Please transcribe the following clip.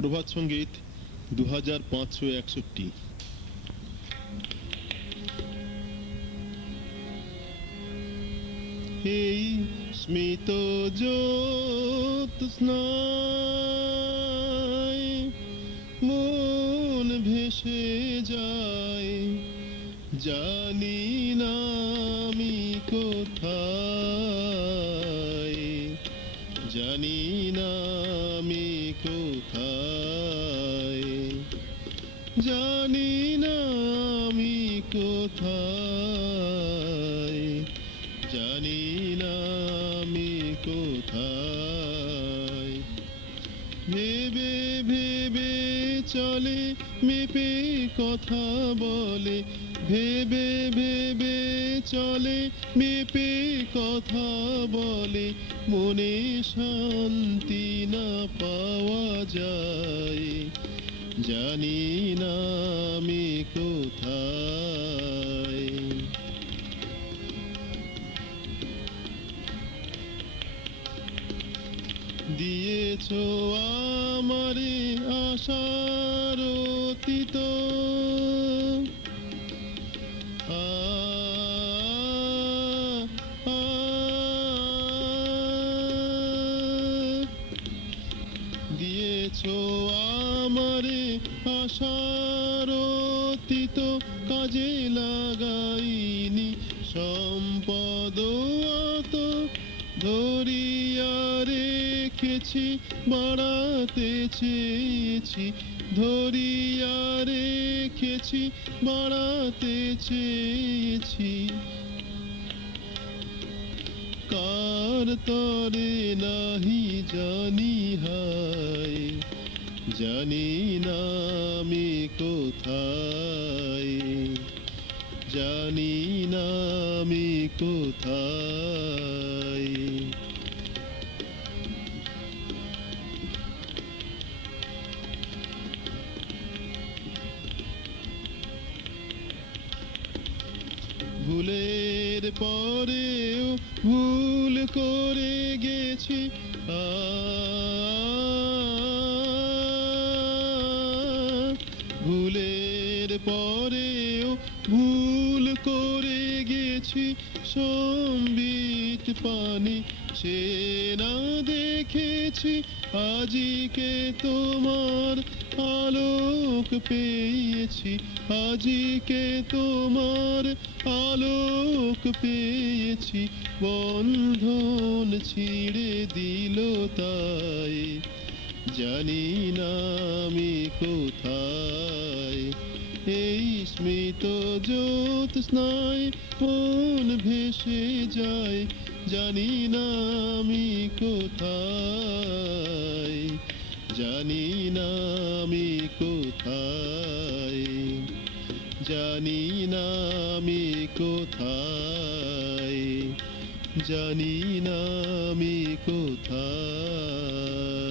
প্রভাত সঙ্গীত 2561। এই স্মিত জ্যোৎস্নায় মন ভেসে যায়, জানি না আমি কোথায়, জানি না আমি কোথায়, জানি না আমি কোথায়, জানি না আমি কোথায়। ভেবে ভেবে চলে মেপে কথা বলে, ভেবে ভেবে চলে মেপে কথা বলে, মনে শান্তি না পাওয়া যায়, জানি না আমি কোথায়। দিয়েছো আমারে আশার অতীত, দিয়েছো আমারে আশার অতীত, কাজে লাগাইনি সম্পদ অত, ধরিয়া রেখেছি বাড়াতে চেয়েছি, ধরিয়া রেখেছি বাড়াতে চেয়েছি। কার তরে নাহি জানি হায়, জানি না আমি কোথায়, জানি না আমি কোথায়। ভুলের পরেও ভুল করে গেছি, ভুলের পরেও ভুল করে গেছি, সম্বিত পানি সে না দেখেছি, আজিকে তোমার আলোক পেয়েছি, আজিকে তোমার আলোক পেয়েছি, বন্ধন ছিঁড়ে দিল তাই, জানি না আমি কোথায়। এই স্মিত জ্যোৎস্নায় মন ভেসে যায়, জানি না আমি কোথায়, জানি না আমি কোথায়, জানি না আমি কোথায়, জানি না আমি কোথায়।